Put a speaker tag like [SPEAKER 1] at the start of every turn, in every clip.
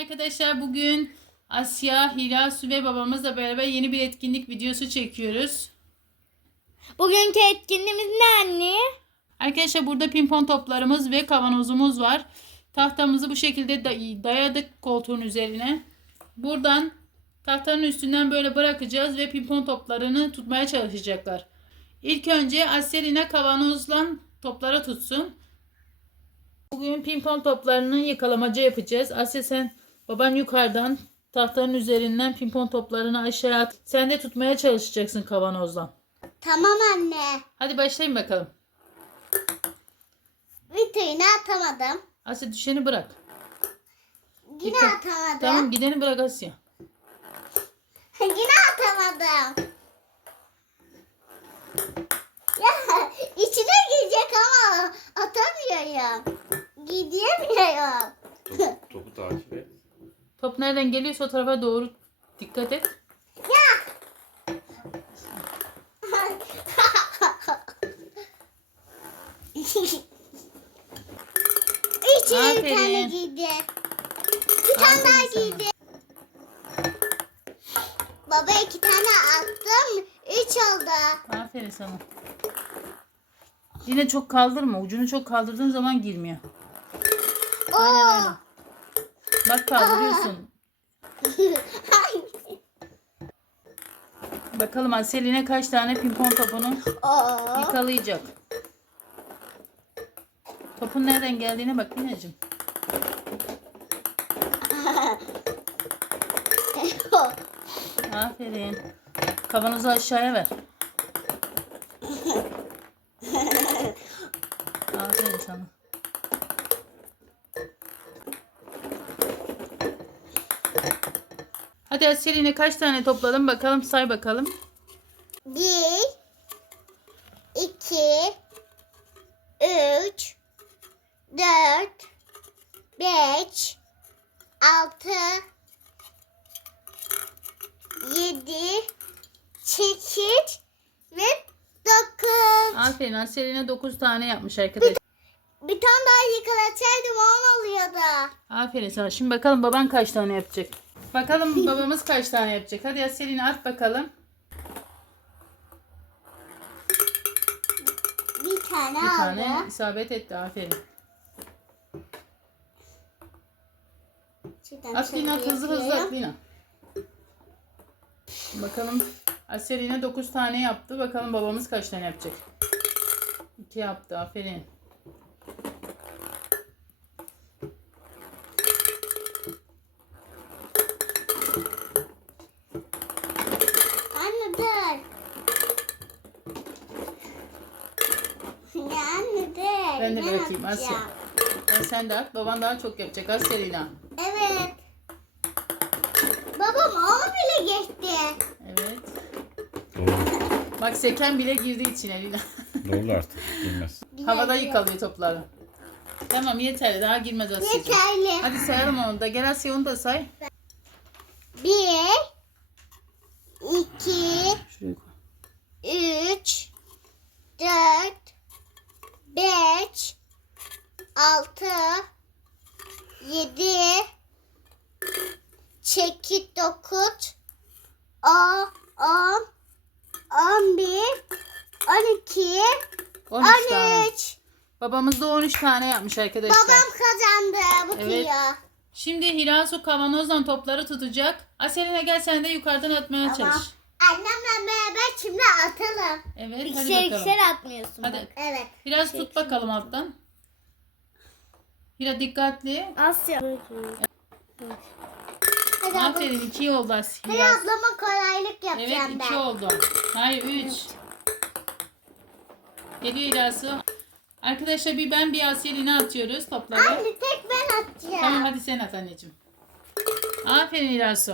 [SPEAKER 1] Arkadaşlar bugün Asya, Hirasu ve babamızla beraber yeni bir etkinlik videosu çekiyoruz.
[SPEAKER 2] Bugünkü etkinliğimiz ne anne?
[SPEAKER 1] Arkadaşlar burada pimpon toplarımız ve kavanozumuz var. Tahtamızı bu şekilde dayadık koltuğun üzerine. Buradan tahtanın üstünden böyle bırakacağız ve pimpon toplarını tutmaya çalışacaklar. İlk önce Asya'yla kavanozla topları tutsun. Bugün pimpon toplarının yakalamaca yapacağız. Asya sen baban yukarıdan tahtanın üzerinden pimpon toplarını aşağı at. Sen de tutmaya çalışacaksın kavanozla.
[SPEAKER 2] Tamam anne.
[SPEAKER 1] Hadi başlayın bakalım.
[SPEAKER 2] Bir tane atamadım.
[SPEAKER 1] Asya düşeni bırak.
[SPEAKER 2] Yine
[SPEAKER 1] Dikkat.
[SPEAKER 2] atamadım.
[SPEAKER 1] Tamam gideni bırak Asya.
[SPEAKER 2] Yine atamadım. Ya içine girecek ama atamıyorum. Gidemiyorum.
[SPEAKER 3] Topu takip et.
[SPEAKER 1] Top nereden geliyorsa o tarafa doğru dikkat et.
[SPEAKER 2] İçine bir tane
[SPEAKER 1] Aferin.
[SPEAKER 2] giydi. Bir tane daha
[SPEAKER 1] Aferin sana.
[SPEAKER 2] giydi. Baba 2 tane attım. 3 oldu.
[SPEAKER 1] Aferin sana. Yine çok kaldırma. Ucunu çok kaldırdığın zaman girmiyor. Aynen öyle. Bak kaldırıyorsun. Bakalım Asya'line kaç tane pimpon topunu
[SPEAKER 2] Oo.
[SPEAKER 1] yakalayacak. Topun nereden geldiğine bak Mineciğim. Aferin. Kavanozu aşağıya ver. Aferin sana. Hadi Asya'line kaç tane topladın bakalım, say bakalım.
[SPEAKER 2] 1 2 3 4 5 6 7 8 ve 9.
[SPEAKER 1] Aferin, Asya'line 9 tane yapmış arkadaşlar.
[SPEAKER 2] Bir tane daha yıkalatsaydım 10 oluyordu.
[SPEAKER 1] Aferin sana. Şimdi bakalım baban kaç tane yapacak. Bakalım babamız kaç tane yapacak. Hadi Asya'line at bakalım.
[SPEAKER 2] Bir tane
[SPEAKER 1] Bir
[SPEAKER 2] aldı.
[SPEAKER 1] tane isabet etti. Aferin.
[SPEAKER 2] Şuradan
[SPEAKER 1] At Lina,
[SPEAKER 2] şöyle
[SPEAKER 1] hızlı hızlı
[SPEAKER 2] yapayım.
[SPEAKER 1] at Lina. Bakalım Asya'line 9 tane yaptı. Bakalım babamız kaç tane yapacak. 2 yaptı. Aferin.
[SPEAKER 2] Anne dur. Ya anne dur.
[SPEAKER 1] Ben de
[SPEAKER 2] Ne
[SPEAKER 1] bırakayım Asya.
[SPEAKER 2] yapacağım?
[SPEAKER 1] Sen de at. Baban daha çok yapacak Asya'line.
[SPEAKER 2] Evet. Babam onu bile geçti.
[SPEAKER 1] Evet.
[SPEAKER 3] Doğru.
[SPEAKER 1] Bak seken bile girdi içine Lina.
[SPEAKER 3] Doğru artık. Bilmez.
[SPEAKER 1] Havada yıkalıyor topları. Tamam yeterli. Daha girmez Asya'cığım.
[SPEAKER 2] Yeterli.
[SPEAKER 1] Hadi sayalım onu da. Gel Asya onu da say.
[SPEAKER 2] 1 2
[SPEAKER 1] Şuraya koy.
[SPEAKER 2] 3 4 5 6 7 8 9 10 11 12
[SPEAKER 1] 13 tane.
[SPEAKER 2] 13.
[SPEAKER 1] Babamız da 13 tane yapmış arkadaşlar.
[SPEAKER 2] Babam kazandı bu
[SPEAKER 1] Evet.
[SPEAKER 2] tüyo.
[SPEAKER 1] Şimdi Hirasu kavanozla topları tutacak. Asya'line gel sen de yukarıdan atmaya
[SPEAKER 2] Tamam.
[SPEAKER 1] çalış.
[SPEAKER 2] Annemle beraber şimdi atalım.
[SPEAKER 1] Evet hadi bakalım.
[SPEAKER 2] atmıyorsun
[SPEAKER 1] Hadi.
[SPEAKER 2] Evet.
[SPEAKER 1] Biraz tut bakalım alttan. Hira dikkatli.
[SPEAKER 2] Asya. Hadi ablam.
[SPEAKER 1] Aferin 2 oldu
[SPEAKER 2] Hadi
[SPEAKER 1] Asya.
[SPEAKER 2] ablama kolaylık
[SPEAKER 1] Evet
[SPEAKER 2] yapacağım
[SPEAKER 1] 2
[SPEAKER 2] ben.
[SPEAKER 1] oldu. Hayır 3. Geliyor Hirasu. Arkadaşlar bir ben bir Asya'line atıyoruz topları.
[SPEAKER 2] Anne tek ben atacağım.
[SPEAKER 1] Tamam hadi sen at anneciğim. Aferin Hirasu.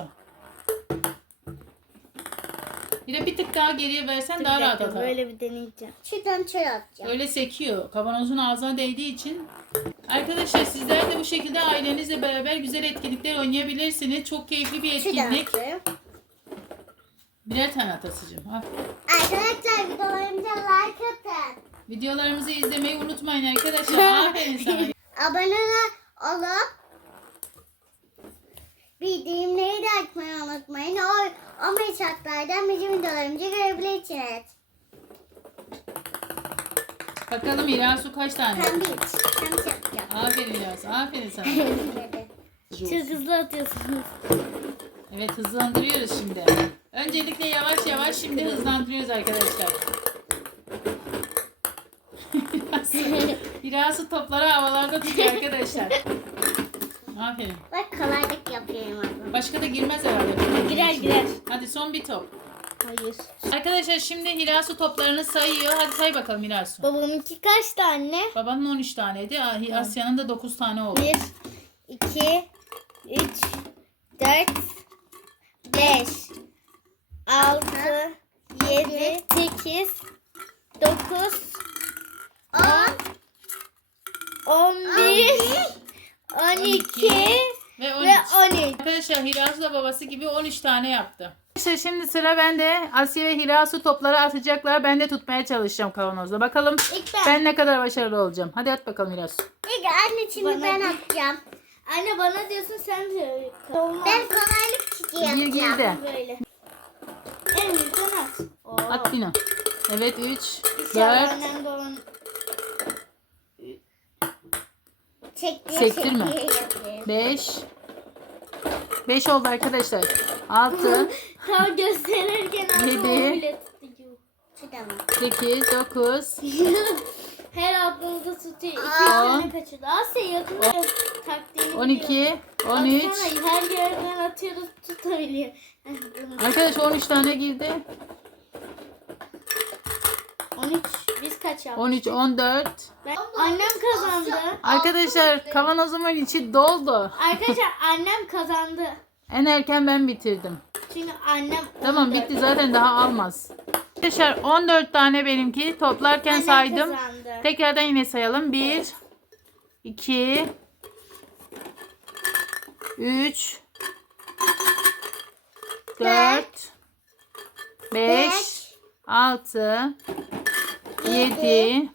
[SPEAKER 1] Hira bir tık daha geriye versen daha rahat atar.
[SPEAKER 2] Böyle bir deneyeceğim. Şuradan şöyle atacağım.
[SPEAKER 1] Öyle sekiyor. Kavanozun ağzına değdiği için. Arkadaşlar sizler de bu şekilde ailenizle beraber güzel etkinlikler oynayabilirsiniz. Çok keyifli bir
[SPEAKER 2] Şuradan
[SPEAKER 1] etkinlik.
[SPEAKER 2] atayım.
[SPEAKER 1] Birer tane at Aslı'cığım. Al.
[SPEAKER 2] Arkadaşlar videolarımıza like atın.
[SPEAKER 1] Videolarımızı izlemeyi unutmayın arkadaşlar. Aferin sana.
[SPEAKER 2] Abone olup Bildirimleri de açmayı unutmayın. O mesajlardan bizim videolarımızı görebilirsiniz.
[SPEAKER 1] Bakalım Hirasu kaç tane?
[SPEAKER 2] Ben bir yapacağım.
[SPEAKER 1] Aferin Hirasu. Aferin sana.
[SPEAKER 2] Çok hızlı atıyorsunuz.
[SPEAKER 1] Evet, hızlandırıyoruz şimdi. Öncelikle yavaş yavaş, şimdi hızlandırıyoruz arkadaşlar. Hirasu topları havalarda tutuyor arkadaşlar. Aferin.
[SPEAKER 2] Bak kolaylık yapıyorum abla.
[SPEAKER 1] Başka da girmez herhalde.
[SPEAKER 2] Girer.
[SPEAKER 1] Hadi son bir top.
[SPEAKER 2] Hayır.
[SPEAKER 1] Arkadaşlar şimdi Hirasu toplarını sayıyor. Hadi say bakalım Hirasu.
[SPEAKER 2] Babamınki kaç tane?
[SPEAKER 1] Babanın 13 taneydi. Asya'nın da 9 tane oldu.
[SPEAKER 2] 1, 2, 3, 4, 5, 6, 7, 8, 9, 10, 11, 12
[SPEAKER 1] ve 13.
[SPEAKER 2] ve 13.
[SPEAKER 1] Arkadaşlar Hirasu da babası gibi 13 tane yaptı. Arkadaşlar şimdi sıra bende. Asya ve Hirasu topları atacaklar. Ben de tutmaya çalışacağım kavanozda. Bakalım
[SPEAKER 2] İlk
[SPEAKER 1] ben ne kadar başarılı olacağım. Hadi at bakalım Hirasu.
[SPEAKER 2] İlk anne şimdi ben atacağım. Anne bana diyorsun sen de. Ben kolaylık için
[SPEAKER 1] Bir girdi.
[SPEAKER 2] Böyle. Elimizden at. Oo.
[SPEAKER 1] At Dino. Evet 3,
[SPEAKER 2] İnşallah
[SPEAKER 1] 4,
[SPEAKER 2] annem babam
[SPEAKER 1] Sektirme. 5. 5 oldu arkadaşlar. 6,
[SPEAKER 2] Tam gösterirken
[SPEAKER 1] Yedi.
[SPEAKER 2] aklımı bile tutuyor.
[SPEAKER 1] 8, 9,
[SPEAKER 2] Her aklınızda tutuyor. 2
[SPEAKER 1] On.
[SPEAKER 2] tane kaçırdı. Asya yakında taktiğini
[SPEAKER 1] 12, 13.
[SPEAKER 2] Baksana, her yerden atıyoruz tutabiliyor.
[SPEAKER 1] Arkadaşlar 13 tane girdi.
[SPEAKER 2] 13. Biz kaç yaptık?
[SPEAKER 1] 13, 14.
[SPEAKER 2] Annem kazandı.
[SPEAKER 1] Arkadaşlar kavanozumun içi doldu.
[SPEAKER 2] Arkadaşlar annem kazandı.
[SPEAKER 1] En erken ben bitirdim.
[SPEAKER 2] Çünkü annem
[SPEAKER 1] Tamam
[SPEAKER 2] 14.
[SPEAKER 1] bitti zaten, daha almaz. Arkadaşlar 14 tane benimki. Toplarken
[SPEAKER 2] Annem
[SPEAKER 1] saydım.
[SPEAKER 2] kazandı.
[SPEAKER 1] Tekrardan yine sayalım. 1, 2, 3, 4, 5, 6, 7,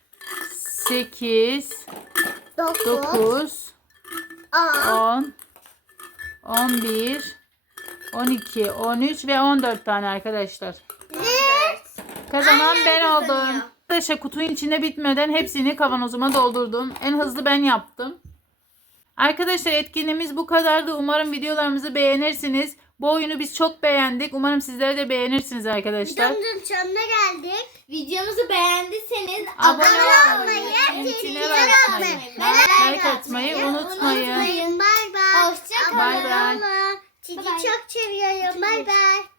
[SPEAKER 1] 8, 9, 10, 11, 12, 13 ve 14 tane arkadaşlar. Kazanan ben oldum. Arkadaşlar kutunun içinde bitmeden hepsini kavanozuma doldurdum. En hızlı ben yaptım. Arkadaşlar etkinliğimiz bu kadardı. Umarım videolarımızı beğenirsiniz. Bu oyunu biz çok beğendik. Umarım sizler de beğenirsiniz arkadaşlar.
[SPEAKER 2] Videomuzun sonuna geldik. Videomuzu beğendiyseniz
[SPEAKER 1] Abone
[SPEAKER 2] olmayı,
[SPEAKER 1] zilini
[SPEAKER 2] basmayı,
[SPEAKER 1] like atmayı unutmayın.
[SPEAKER 2] Bay bay.
[SPEAKER 1] Bay bay.
[SPEAKER 2] Sizi çok seviyorum. Bay bay.